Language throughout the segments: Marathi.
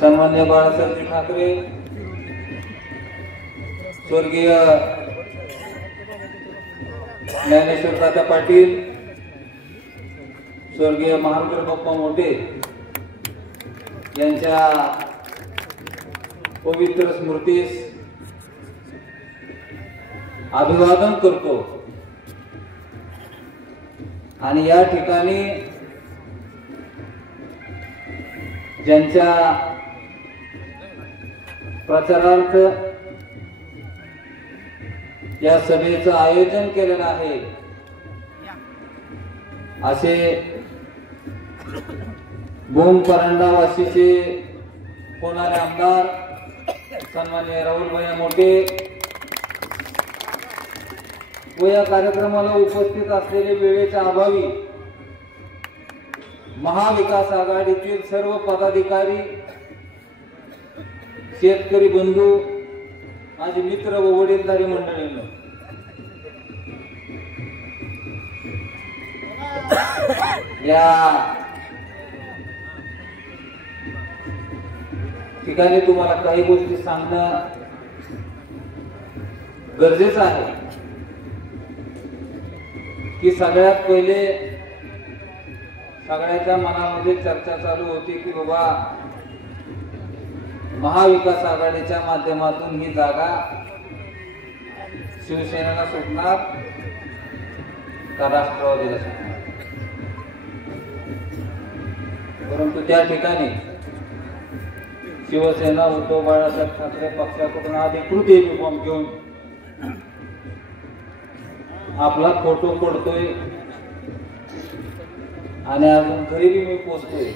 सन्मान्य बाळासाहेब ठाकरे, स्वर्गीय ज्ञानेश्वर तात्या पाटील, स्वर्गीय महारुद्र बाप्पा मोठे यांच्या पवित्र स्मृतीस अभिवादन करतो। आणि या ठिकाणी ज्यांच्या प्रचारार्थ या सभेचं आयोजन केलेलं आहे असे भूम परंडा वाशीचे होणारे आमदार सन्माननीय राहुल भैया मोठे व या कार्यक्रमाला उपस्थित असलेले वेळेच्या अभावी महाविकास आघाडीतील सर्व पदाधिकारी, शेतकरी बंधू, माझे मित्र व वडीलधारी मंडळींनो, या ठिकाणी तुम्हाला काही गोष्टी सांगणं गरजेचं आहे की सगळ्यात पहिले सगळ्याच्या मनामध्ये चर्चा चालू होती की बाबा महाविकास आघाडीच्या माध्यमातून ही जागा शिवसेनेला सुटणार का राष्ट्रवादीला सुटणार। परंतु त्या ठिकाणी शिवसेना उद्धव बाळासाहेब ठाकरे पक्षाकडून अधिकृत फॉर्म घेऊन आपला फोटो पडतोय आणि अजून घरी मी पोचतोय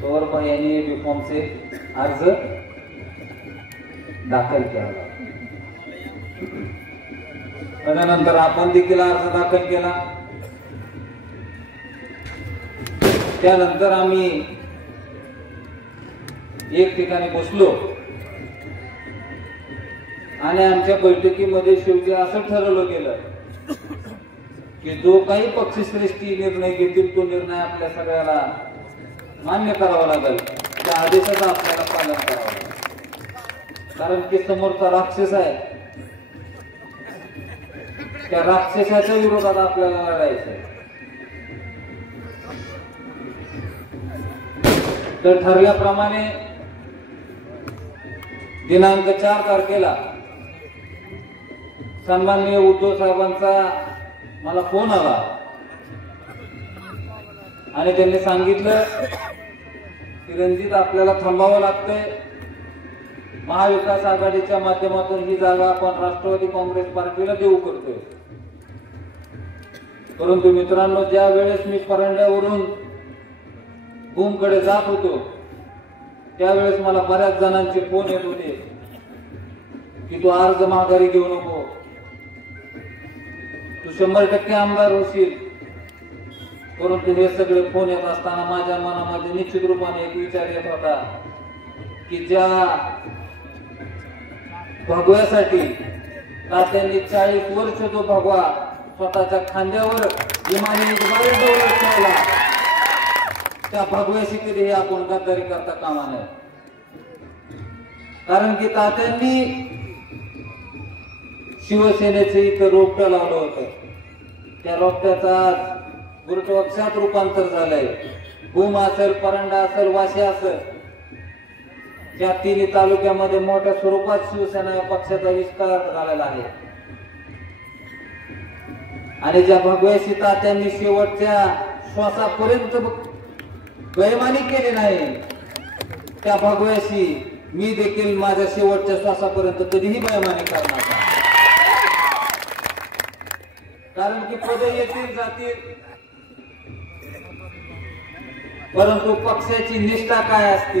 तोवर पण यांनी बीफॉर्मचे अर्ज दाखल केला। त्यानंतर आपण देखील अर्ज दाखल केला। त्यानंतर आम्ही एक ठिकाणी बसलो आणि आमच्या बैठकीमध्ये शेवटी असं ठरवलं गेलं की जो काही पक्षश्रेष्ठी निर्णय घेतील तो निर्णय आपल्या सगळ्याला मान्य करावा लागेल, त्या आदेशाचं आपल्याला पालन करावं लागेल। कारण की समोरचा राक्षस आहे, त्या राक्षसाच्या विरोधात आपल्याला लढायचं आहे। तर ठरल्याप्रमाणे दिनांक 4 तारखेला सन्माननीय उद्धव साहेबांचा मला फोन आला आणि त्यांनी सांगितलं की रणजित आपल्याला थांबावं लागतंय, महाविकास आघाडीच्या माध्यमातून ही जागा आपण राष्ट्रवादी काँग्रेस पार्टीला देऊ करतोय। परंतु मित्रांनो, ज्या वेळेस मी परंड्यावरून भूमकडे जात होतो त्यावेळेस मला बऱ्याच जणांचे फोन येत होते की तू अर्ज माघारी घेऊ नको, तू 100% आमदार होशील। परंतु हे सगळे फोन येत असताना माझ्या मनामध्ये निश्चित रूपाने एक विचार येत होता की ज्या भगव्यासाठी तात्यांनी 40 वर्ष जो भगवा स्वतःच्या खांद्यावर विमानी ठेवला, त्या भगव्याशी कधी आपण गद्दारी करता कामा नये। कारण की तात्यांनी शिवसेनेचे इथं रोपटं लावलं होतं, त्या रोपट्याचा गुरुत्वाकर्षणात रूपांतर झालंय। भूम असेल, परंडा असेल, वाशी असेल, या तिन्ही तालुक्यामध्ये मोठ्या स्वरूपात शिवसेना या पक्षाचा विस्तार झालेला आहे। आणि ज्या भगव्याशी तात्यांनी शेवटच्या श्वासापर्यंत बेईमानी केली नाही, त्या भगव्याशी मी देखील माझ्या शेवटच्या श्वासापर्यंत कधीही बेईमानी करणार नाही। कारण की पदे येतील जातील, परंतु पक्षाची निष्ठा काय असते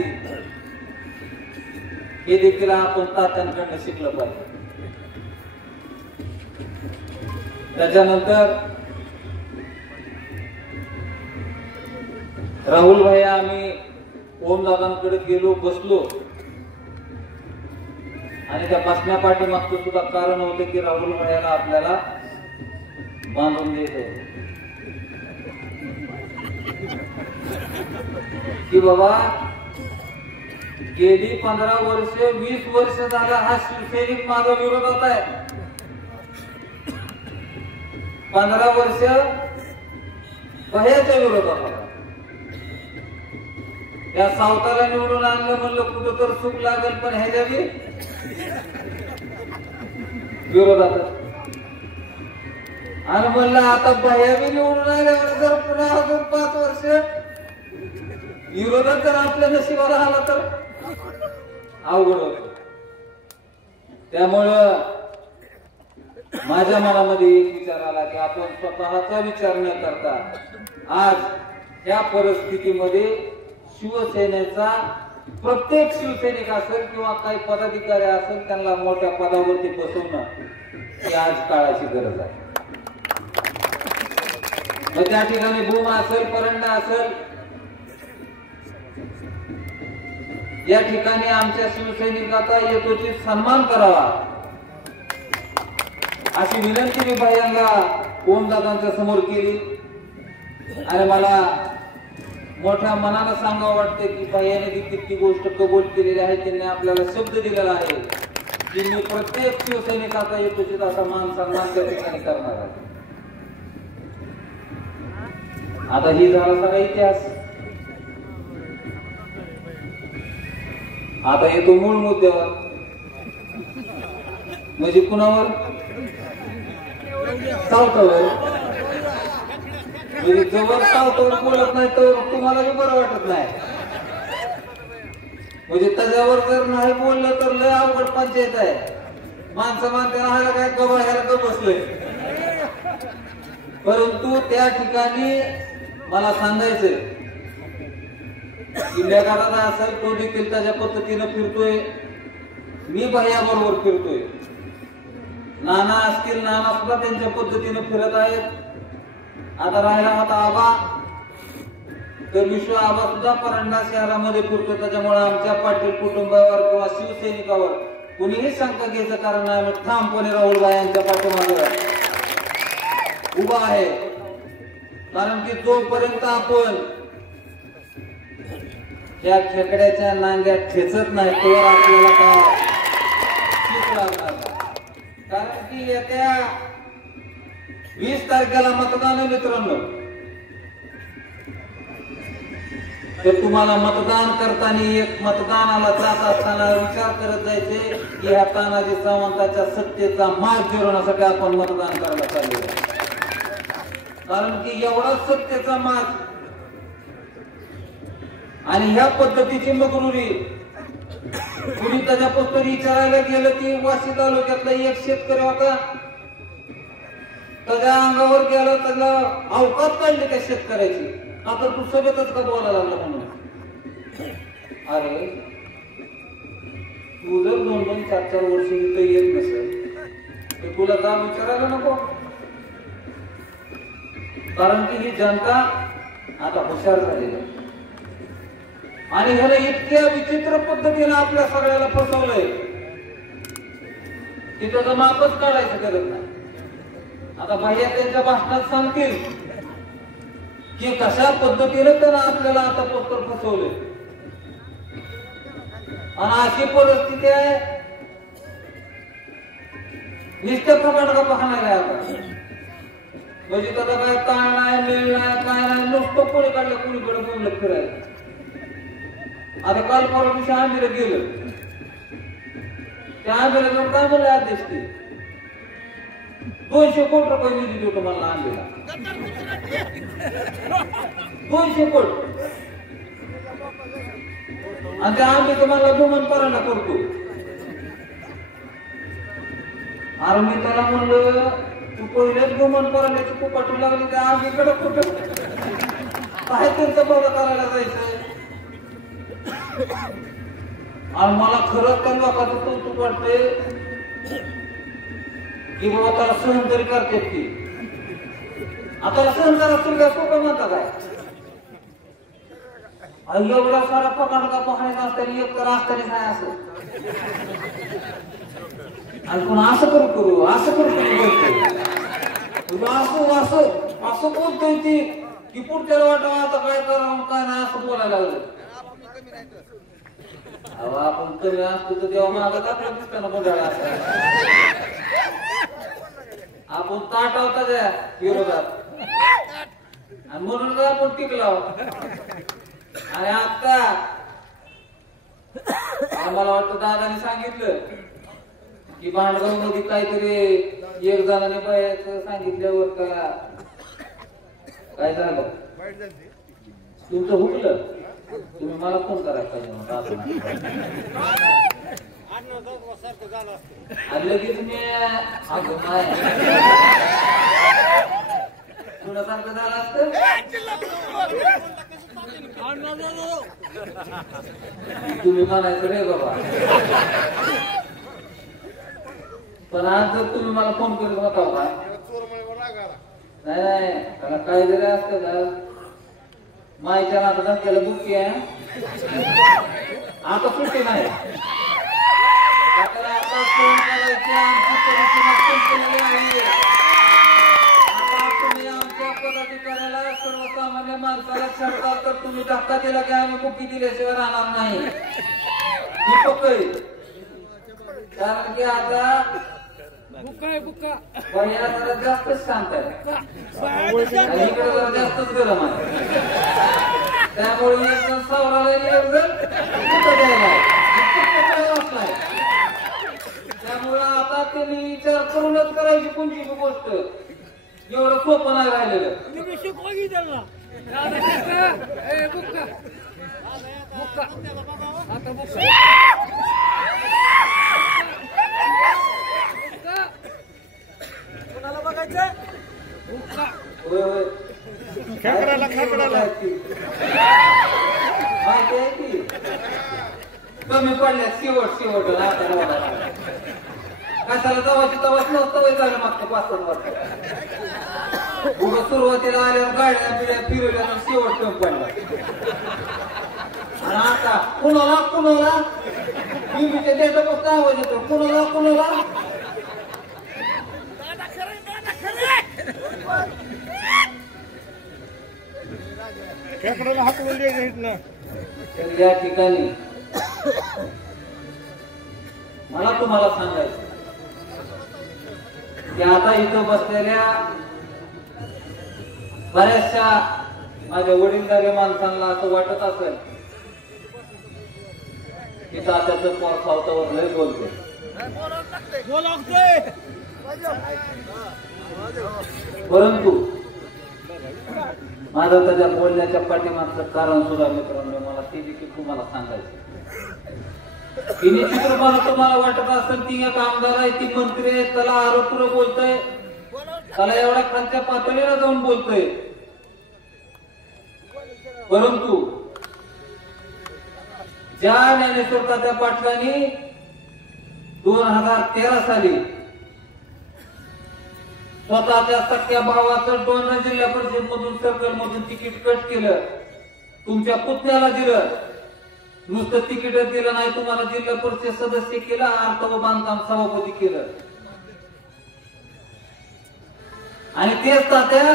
हे देखील आपण तात्यांकडून शिकलं पाहिजे। त्याच्यानंतर राहुल भैया आम्ही ओमदादांकडे गेलो, बसलो आणि त्या बसण्या पाठीमागचं सुद्धा कारण होतं की राहुल भैयाला आपल्याला बांधून द्यायचं की बाबा गेली 15 वर्ष 20 वर्ष झाला हा शिवसैनिक माझा विरोधात आहे. 15 वर्ष भयाच्या विरोधात होता. या सावताला निवडून आणलं म्हणलं कुठं तर चूक लागेल, पण ह्याच्या बी विरोधात. आणि म्हणलं आता भया बी निवडून आल्यावर जर पुन्हा अजून 5 वर्ष विरोधात जर आपल्या नशिबाला आला तर अवघड होत. त्यामुळं माझ्या मनामध्ये एक विचार आला की आपण स्वतःचा विचार न करता आज या परिस्थितीमध्ये शिवसेनेचा प्रत्येक शिवसैनिक असेल किंवा काही पदाधिकारी असेल त्यांना मोठ्या पदावरती बसवणं ही आज काळाची गरज आहे. मग त्या ठिकाणी भूम असेल, परंडा असेल, या ठिकाणी आमच्या शिवसैनिकाचा यथोचित सन्मान करावा अशी विनंती मी भैयांना ओमदादांच्या समोर केली. आणि मला मोठ्या मनानं सांगावं वाटतं की भैयाने देखील ती गोष्ट कबूल केलेली आहे. त्यांनी आपल्याला शब्द दिलेला आहे की मी प्रत्येक शिवसैनिकाचा यथोचित असा मान सन्मान त्या ठिकाणी करणार आहे. आता ही झाला सगळा इतिहास. आता येतो मूळ मुद्द्यावर, म्हणजे कुणावर? सावतावर. म्हणजे जवळ सावतावर बोलत नाही तर तुम्हाला बी बरं वाटत नाही. म्हणजे त्याच्यावर जर नाही बोललं तर लय अवघड पंचायत आहे. माणसं मानते राहायला काय गबळ ह्याला गप बसले. परंतु त्या ठिकाणी मला सांगायचंय की मेघादादा असेल तो देखील त्याच्या पद्धतीनं फिरतोय, मी भैया बरोबर फिरतोय. नाना असतील, नाना सुद्धा त्यांच्या पद्धतीने फिरत आहेत. आता राहिला होता आबा, तर विश्व आबा सुद्धा परंडा शहरामध्ये फिरतोय. त्याच्यामुळे आमच्या पाटील कुटुंबावर किंवा शिवसैनिकावर कुणीही शंका घ्यायचं कारण नाही. आम्ही ठामपणे राहुलभाई यांच्या पाठीमागे उभा आहे. कारण की जोपर्यंत आपण त्या खेकड्याच्या नांग्यात ठेचत नाही तोवर आपल्याला काय चूक लागणार. कारण की येत्या 20 तारखेला मतदान आहे मित्रांनो. तर तुम्हाला मतदान करताना एक मतदानाला जात असताना विचार करत जायचे की ह्या तानाजी सावंताच्या सत्तेचा माज जिरवण्यासाठी आपण मतदान करायला चाललो. कारण की एवढा सत्तेचा माज आणि ह्या पद्धतीची मगरुरी. कुणी त्याच्यापासून विचारायला गेलं की वाशी तालुक्यातला एक शेतकरी होता, त्याच्या अंगावर गेला, त्याला अवकात काढली त्या शेतकऱ्याची. आता तू सोबतच का बोलायला लागला म्हणून. अरे तू जर 2-2, 4-4 वर्ष इथं येत नसेल तर तुला का विचारायला नको. कारण की ही जनता आता हुशार झालेली आहे. आणि ह्याला इतक्या विचित्र पद्धतीने आपल्या सगळ्याला फसवलंय की त्याचं मापच काढायचं करत नाही. आता भैया त्यांच्या भाषणात सांगतील की कशा पद्धतीने त्यानं आपल्याला आता पत्तर फसवले. आणि अशी परिस्थिती आहे निष्ठप्रमाणे का पाहणार आहे आता. म्हणजे त्याचा काय ताण नाही, मेळ नाही, काय नाही, नुसतं कोणी काढलं कोणीकडे बोललं फिरायला. आता काल परवा दिवशी आंबीला गेलं, त्या आंबीला जाऊन काय म्हणलं अध्यक्ष ते 200 कोटी रुपये निधी देतो मला आंबीला. 200 कोटी. आणि त्या आंबीचं मला दुमन परांडा करतो. अरे मी त्याला म्हणलं तू पहिलेच दुमन परांड्याची कुपाटी लागली त्या आंबीकडे कुठं काय त्यांचं बघा करायला जायचं. आणि मला खरंच त्या लोकांचं कौतुक वाटते की बाबा त्याला सहन तरी करते ती. आता सहन करा तुला सोपं म्हणता काय. एवढा सारा पकाड का पाहण्याचा असताना एक तर असताना काय असं आणि पुन्हा असं करू असं असं बोलतोय ती की पुढच्याला वाटावं आता काय करावं काय नाही असं बोलायला लागलं. अहो आपण कमी असतो तर तेव्हा मागत आपल्या दिसताना बघायला आपण ताट होता त्या विरोधात आणि म्हणून आपण टिकलो. आणि आता मला वाटतं दादाने सांगितलं की भांडगाव मध्ये काहीतरी एक जणांनी बायाचं सांगितल्यावर का काय झालं तुमचं हुकलं. तुम्ही मला फोन करायला पाहिजे लगेच मी कुणासारखं झालं असतं. तुम्ही म्हणायचं रे बाबा. पण आज जर तुम्ही मला फोन करू नका का नाही नाही त्याला काय जरी असतं का मायच्या नाता त्याला बुकी आहे आता सुट्टी नाही. आता फोन करायची आमची परिस्थिती आहे. आता तुम्ही आमच्या पदाधिकाऱ्याला सर्वसामान्य माणसाला छळता तर तुम्ही धक्का दिला की आम्ही बुकी दिल्याशिवाय राहणार नाही. ही पकड कारण की आता भैया जरा जास्तच शांत आहे आणि इकडे जरा जास्तच गरम आहे. त्यामुळे एक जण सावराला एक जण त्यामुळे आता त्यांनी विचार करूनच करायची कोणती गोष्ट. एवढं सोपं नाही राहिलेलं. कमी पडल्या शेवट कशाला तवाची तवाच नव्हतं झालं मागचं 5-7 वर्ष. उभं सुरुवातीला आल्यावर गाड्या बिड्या फिरवल्या शेवट कमी पडला. आणि आता कुणाला टीव्हीच्या डेटापासून आवाज येतो कुणाला या ठिकाणी मला तुम्हाला सांगायचं की आता इथं बसलेल्या बऱ्याचशा माझ्या वडीलधारी माणसांना असं वाटत असेल की तात्याचं पोर सावतावर लय बोलते. परंतु माझं त्याच्या बोलण्याच्या पाठीमागचं कारण सुद्धा मित्रांनो मला ते देखील तुम्हाला सांगायचं. की निश्चित रूपानं तुम्हाला वाटत असेल ती एक आमदार आहे ती मंत्री आहे त्याला आरोपूर बोलतोय त्याला एवढ्या खालच्या पातळीला जाऊन बोलतोय. परंतु ज्या ज्ञानेश्वर तात्या पाटलांनी 2013 साली स्वतःच्या सख्या भावाचं डोंगरा जिल्हा परिषद मधून सर्कल मधून तिकीट कट केलं. तुमच्या पुतण्याला दिलं. नुसतं तिकीटच दिलं नाही तुम्हाला जिल्हा परिषद सदस्य केलं अर्थ व बांधकाम सभापती केलं. आणि तेच तात्या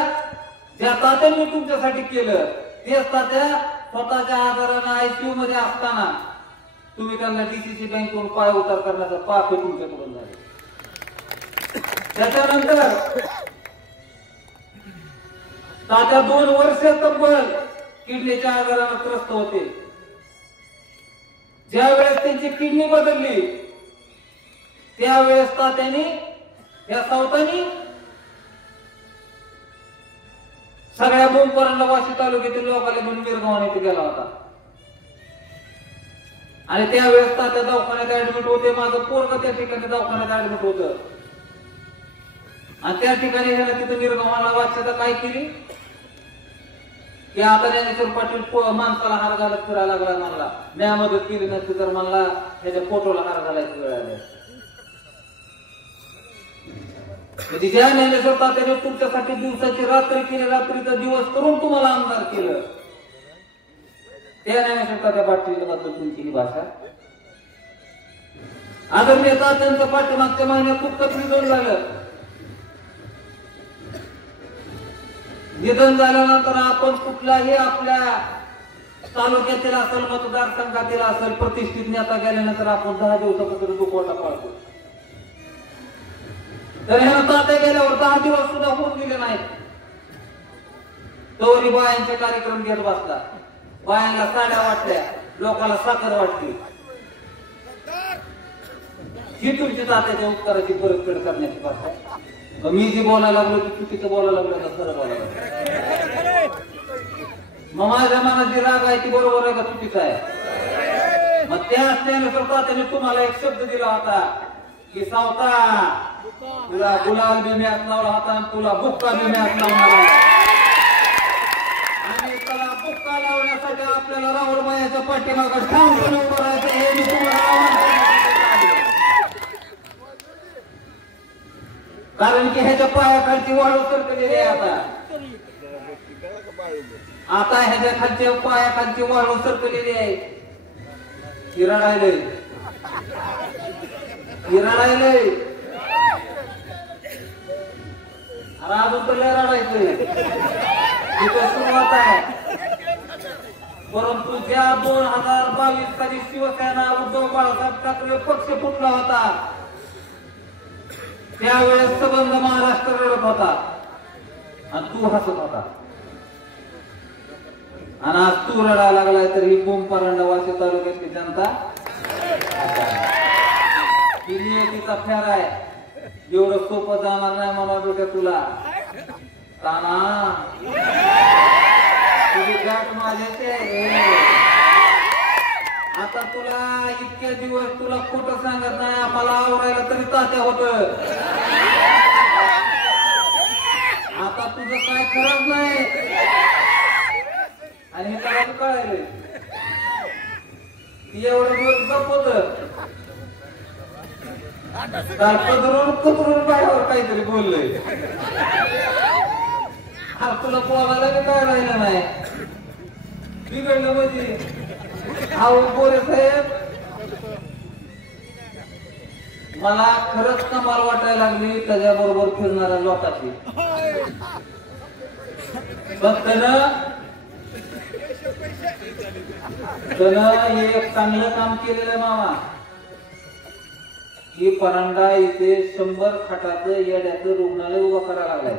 ज्या तात्यांनी तुमच्यासाठी केलं तेच तात्या स्वतःच्या आजारानं आयसीयू मध्ये असताना तुम्ही त्यांना डीसीसी बँकेवरून पाय उतार करण्याचा पाप हे तुमच्याकडून झाले. त्याच्यानंतर तात्या 2 वर्ष तब्बल किडनीच्या आजारानं त्रस्त होते. ज्या वेळेस त्यांची किडनी बदलली त्यावेळेस तात्याने या सावतानी सगळ्या बोंबकरांना वाशी तालुक्यातील लोकांना घेऊन मिरगावाने इथे गेला होता. आणि त्यावेळेस तात्या दवाखान्यात ऍडमिट होते. माझं पोरग त्या ठिकाणी दवाखान्यात ऍडमिट होतं. आणि त्या ठिकाणी ह्याला तिथं निर्गमाला वाच्यता काय केली की आता ज्ञानेश्वर पाटील माणसाला हार घालत फिरायला लागला. म्हणला न्याय मदत केली नसती तर मला त्याच्या फोटोला हार घालायची वेळ आली. म्हणजे ज्या ज्ञानेश्वर तात्याने तुमच्यासाठी दिवसाची रात्र केली रात्रीचा दिवस करून तुम्हाला आमदार केलं त्या ज्ञानेश्वर तात्या पाटीलबद्दल तुमची ही भाषा. आदरणीय तात्यांचं पाठीमागच्या महिन्यात दुःखद निधन झालं. निधन झाल्यानंतर आपण कुठलाही आपल्या तालुक्यातील असेल, मतदारसंघातील असेल, प्रतिष्ठित नेता गेल्यानंतर आपण 10 दिवसापासून दुखवटा पाळतो. तर ह्यानं तात्या गेल्यावर 10 दिवस सुद्धा होऊन दिले नाहीत. तोरी बायांचे कार्यक्रम घेत बसला. बायांना साड्या वाटल्या, लोकांना साखर वाटली. ही तुमची तात्याच्या उपकाराची परतफेड करण्याची भाषा आहे. मी जे बोलायला लागलो की चुकीचं बोलायला लागलो तर खरं बोलायला लागलो. मग माझ्या मनात जी राग आहे ती बरोबर आहे का चुकीचं आहे? मग त्या असल्यानुसार तात्याने तुम्हाला एक शब्द दिला होता की सावता तुला गुलाल बी मॅच लावला होता आणि तुला बुक्का बी मॅच लावणार आहे. आणि त्याला बुक्का लावण्यासाठी आपल्याला राहुल मायाच्या पाठीमागं ठामपणे उभं राहायचं हे मी तुम्हाला आव्हान करतो. कारण की ह्याच्या पायाखालची वाळू सरकलेली आहे. आता ह्याच्या खालच्या पायाखालची वाळू सरकलेली आहे. हिराडायलंय अजून तर लय रडायचंय. तिथं सुरुवात आहे. परंतु ज्या 2022 साली शिवसेना उद्धव बाळासाहेब ठाकरे पक्ष फुटला होता त्यावेळेस संबंध महाराष्ट्र रडत होता आणि तू हसत होता. आणि आज तू रडायला लागलाय तर ही बोंब परांडा वाशी तालुक्यातली जनता ही नियतीचा फेर आहे. एवढं सोपं जाणार नाही मला डोक्यात तुला. ताना तुझी गाठ माझ्याचे. आता तुला इतके दिवस तुला खोटं सांगत नाही. आम्हाला आवरायला तरी तात्या होत. आता तुझं काय खरंच नाही. आणि हे त्याला कळायलंय. एवढं दिवस गप्प काल कदरून बाहेर काहीतरी बोललंय. हा तुला बोलायला बी काय राहिलं नाही. बिघडलं म्हणजे अहो बोरे साहेब मला खरंच कमाल वाटायला लागली त्याच्याबरोबर फिरणाऱ्या लोकांची. फक्त त्यानं एक चांगलं काम केलेलं मामा की परांडा इथे 100 खाटाचं येड्याचं रुग्णालय उभं करायला लागलाय.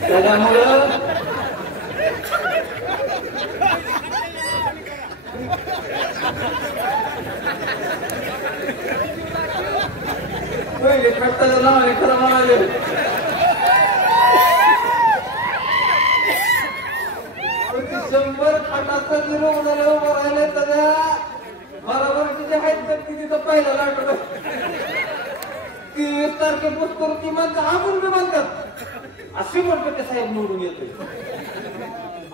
त्याच्यामुळं पहिले खट्टाचं नाव आहे खरं म्हणाले. खाटाचं रुग्णालय उभं राहिले त्याच्या बरोबरची आहेत तर तिथं पहिला लाटलं 23 तारखेपासून ती म्हणतात आपण बी म्हणतात अशी म्हणतो ते साहेब निवडून येतोय.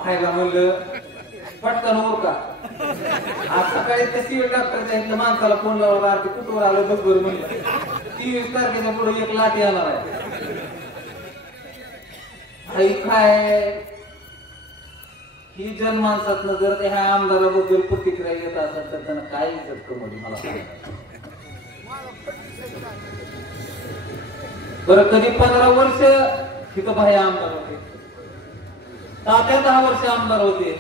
आयला म्हणलं पटकन ओळखा. आज सकाळी त्या सिव्हिल डॉक्टरच्या इथल्या माणसाला फोन लावला ते कुठवर आलं बघ बरं म्हणलं 23 तारखेच्या पुढे एक लाट येणार आहे. काय ही जनमानसातनं जर ह्या आमदाराबद्दल प्रतिक्रिया येत असेल तर त्यांना काय इज्जत कमवली मला सांगा बरं. कधी 15 वर्ष तिथं भाई आमदार होते. तात्या 10 वर्ष आमदार होते.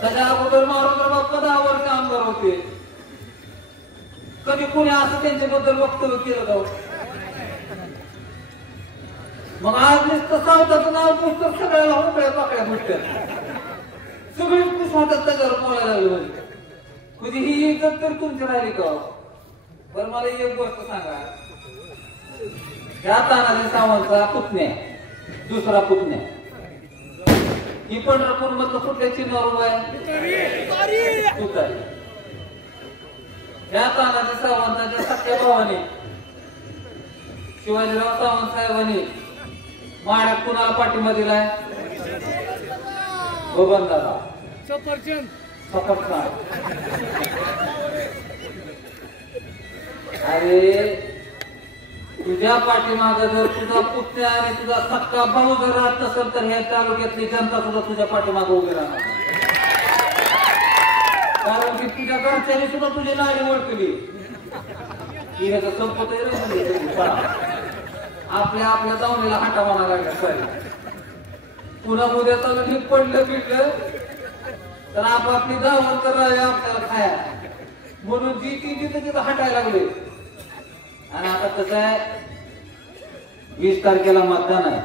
त्याच्या अगोदर मारुंद्र बाप्पा 10 वर्ष आमदार होते. कधी कोणी असं त्यांच्याबद्दल वक्तव्य केलं का? मग आज नुसतं सावताचं नाव पुस्तक सगळ्याला उकळ्या पाकळ्या भेटतात. सगळे खुश होतात त्याच्यावर बोलायला लागले. म्हणजे ही इज्जत तर तुमची राहिली का? बरं मला एक गोष्ट सांगा. या तानाजी सावंतचा पुतण्या दुसरा पुतण्या ही पंढरपूर मधलं कुठल्या चिन्हावर आहे? तुतारी. या तानाजी सावंताच्या सख्या भावाने शिवाजीराव सावंत साहेबांनी माड्यात कुणाला पाठिंबा दिलाय? बबनदादा सफरचंद. अरे तुझ्या पाठीमागं जर तुझा पुतण्या आणि तुझा सक्का भाऊ जर राहत नसेल तर ह्या तालुक्यातली जनता सुद्धा तुझ्या पाठीमागं उभी राहणार. कारण की तुझ्या घरच्यांनी सुद्धा तुझी नाडी ओळखली की ह्याचा संपत आपल्या आपल्या जाऊनीला हाटा म्हणा लागला. पुन्हा उद्या चालू पडलं बिडलं तर आपापली धावण तर आपल्याला खाया म्हणून जी ती तिथं तिथं हटायला लागले. आणि आता कसं आहे 20 तारखेला मतदान आहे.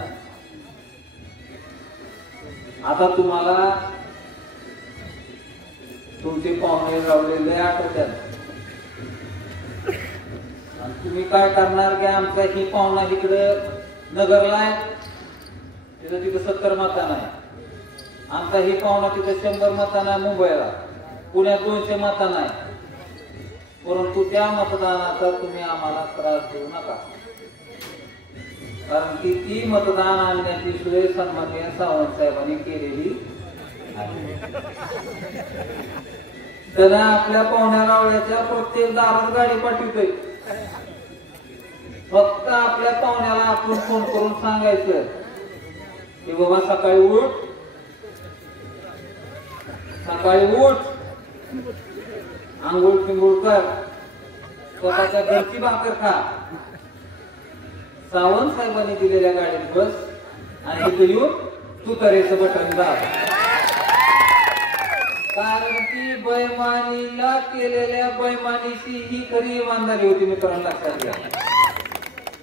आता तुम्हाला तुमचे पाहुणे रावलेले आठवतात आणि तुम्ही काय करणार की आमचा ही पाहुणा इकडं नगरला आहे तिथं 70 मतदान आहे. आमचा ही पाहुणा तिथं 100 मतदान आहे मुंबईला, पुण्यात 200 मतदान आहे. परंतु त्या मतदानाचा तुम्ही आम्हाला त्रास देऊ नका, कारण की ती मतदान आणण्याची सोय सन्माननीय सावंत साहेबांनी केलेली आहे. त्यांना आपल्या पाहुण्या रावळ्याच्या प्रत्येक दारात गाडी पाठवतोय. फक्त आपल्या पाहुण्याला आपण फोन करून सांगायचं की बाबा सकाळी उठ, आंघोळ पिंघोळ कर, स्वतःच्या घरची भाकर खा, सावंत साहेबांनी दिलेल्या गाडीत बस आणि इथे येऊन तू तरेचं बटन दाब. कारण की बैमानीला केलेल्या बैमानीची ही खरी इमानदारी होती मित्रांनो, लक्षात घ्या.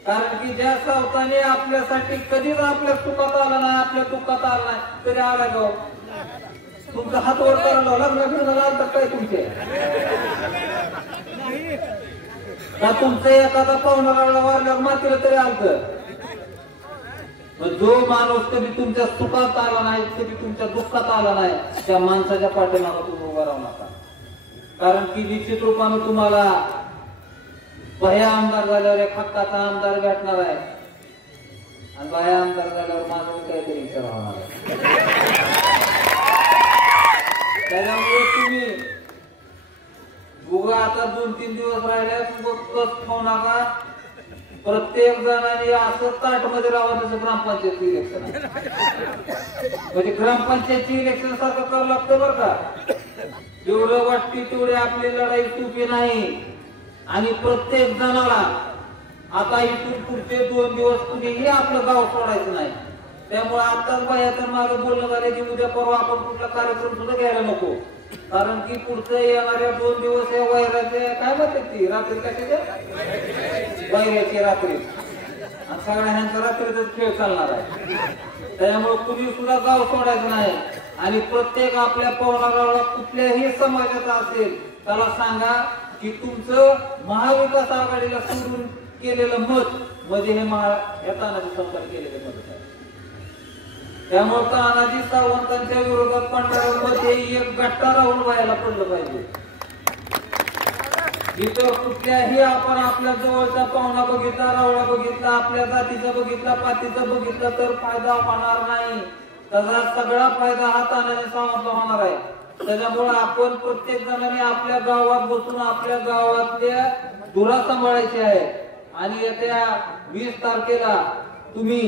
कारण की ज्या सावताने आपल्यासाठी कधीच आपल्या चुकात आला नाही, आपल्या चुकात आला नाही तरी आला गाव तुमचा हात वर करायला लग्न काय तुमचे का तुमचं एखादा पाहुणा वारल्यावर मातीला तरी आलतं. जो माणूस कधी तुमच्या सुखात आला नाही, कधी तुमच्या दुःखात आला नाही, त्या माणसाच्या पाठीमागे तुम्ही उभा राहू नका. कारण की निश्चित रूपाने तुम्हाला बाह्य आमदार झाल्यावर एक हक्काचा आमदार भेटणार आहे आणि बाह्य आमदार झाल्यावर माझं काहीतरी विचार होणार आहे. त्याच्यामुळे तुम्ही उगा आता 2-3 दिवस राहिले बस खाऊ नका. प्रत्येक जणांनी असं ताटमध्ये राहावं जसं ग्रामपंचायत इलेक्शन म्हणजे ग्रामपंचायतची इलेक्शन सारखं करावं लागतं बरं का. जेवढं वाटते तेवढी आपली लढाई सोपी नाही. आणि प्रत्येक जणाला आता इथून पुढचे 2 दिवस कुणीही आपलं गाव सोडायचं नाही. त्यामुळे आताच बायाचं माझं बोलणं झालं की उद्या परवा आपण कुठला कार्यक्रम सुद्धा घ्यायला नको. कारण की पुढचं येणाऱ्या 2 दिवस या वैराचे काय म्हणतात ती रात्री कशाच्या वैराची रात्री आणि सगळ्यांचा रात्रीचाच खेळ चालणार आहे. त्यामुळे कुणी सुद्धा गाव सोडायचं नाही. आणि प्रत्येक आपल्या पाहुणाला कुठल्याही समाजाचा असेल त्याला सांगा की तुमचं महाविकास आघाडीला सोडून केलेलं मत म्हणजे हे या तानाजी सरकार केलेलं मत आहे. त्यामुळे तानाजी सावंतांच्या विरोधात पडणारं मत हे एक गट्टा राहून व्हायला पडलं पाहिजे. इतर कुठल्याही आपण आपल्या जवळचा पाहुणा बघितला, रावळा बघितला, आपल्या जातीचा बघितला, पातीचा बघितला तर फायदा होणार नाही. त्याचा सगळा फायदा हा तानाजी सावंतला होणार आहे. त्याच्यामुळे आपण प्रत्येक जणांनी आपल्या गावात बसून आपल्या गावातल्या धुरा सांभाळायची आहे. आणि येत्या 20 तारखेला तुम्ही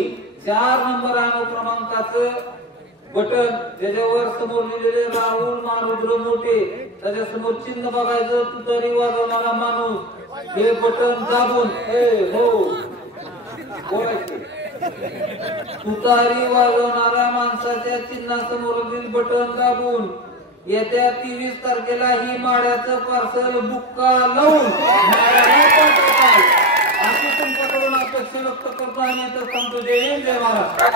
4 नंबर अनुक्रमांकाचं बटन ज्याच्यावर समोर लिहिलेले राहुल मारुद्र मोठे त्याच्यासमोर चिन्ह बघायचं, तुतारी वाजवणारा माणूस हे बटन दाबून हो बोलायचे. तुतारी वाजवणाऱ्या माणसाच्या चिन्हासमोर बटन दाबून येत्या 23 तारखेला ही माड्याचं पार्सल बुक्का लावून अशी तुमच्याकडून अपेक्षा व्यक्त करतो. आणि तर सांगतो जय हिंद जय महाराष्ट्र.